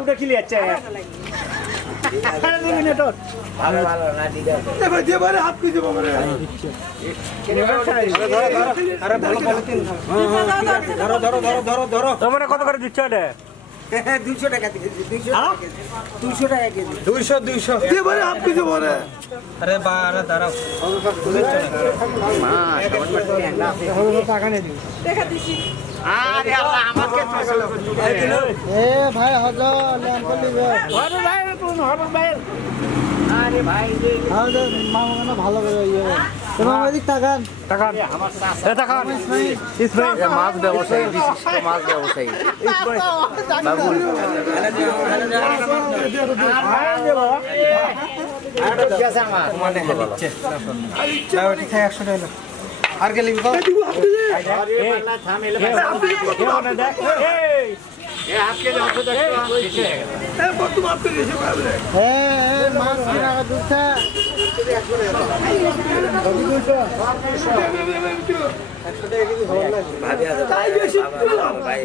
উঠে খিলি যাচ্ছে ভালো ভালো না দিদা তোমরা কত করে দিচ্ছ এটা 200 টাকা দিয়েছি 200 টাকা কেজি 200 अरे बारा दारा টাকা নিয়ে দিবি আরে আল্লাহ আমাকে এ ভাই হজো ল্যাম্প লিবে হরুন ভাই তুমি হরুন ভাই আরে ভাই আমাদের মামা ভালো করে ইয়ে তোমার ওদিক তাকান টাকা এ টাকা ইসমাইল মাছ ব্যবসায়ী বিশিষ্ট মাছ ব্যবসায়ী বাবুল আর কে লিখবো মাছ কিনা দুধটা ভাই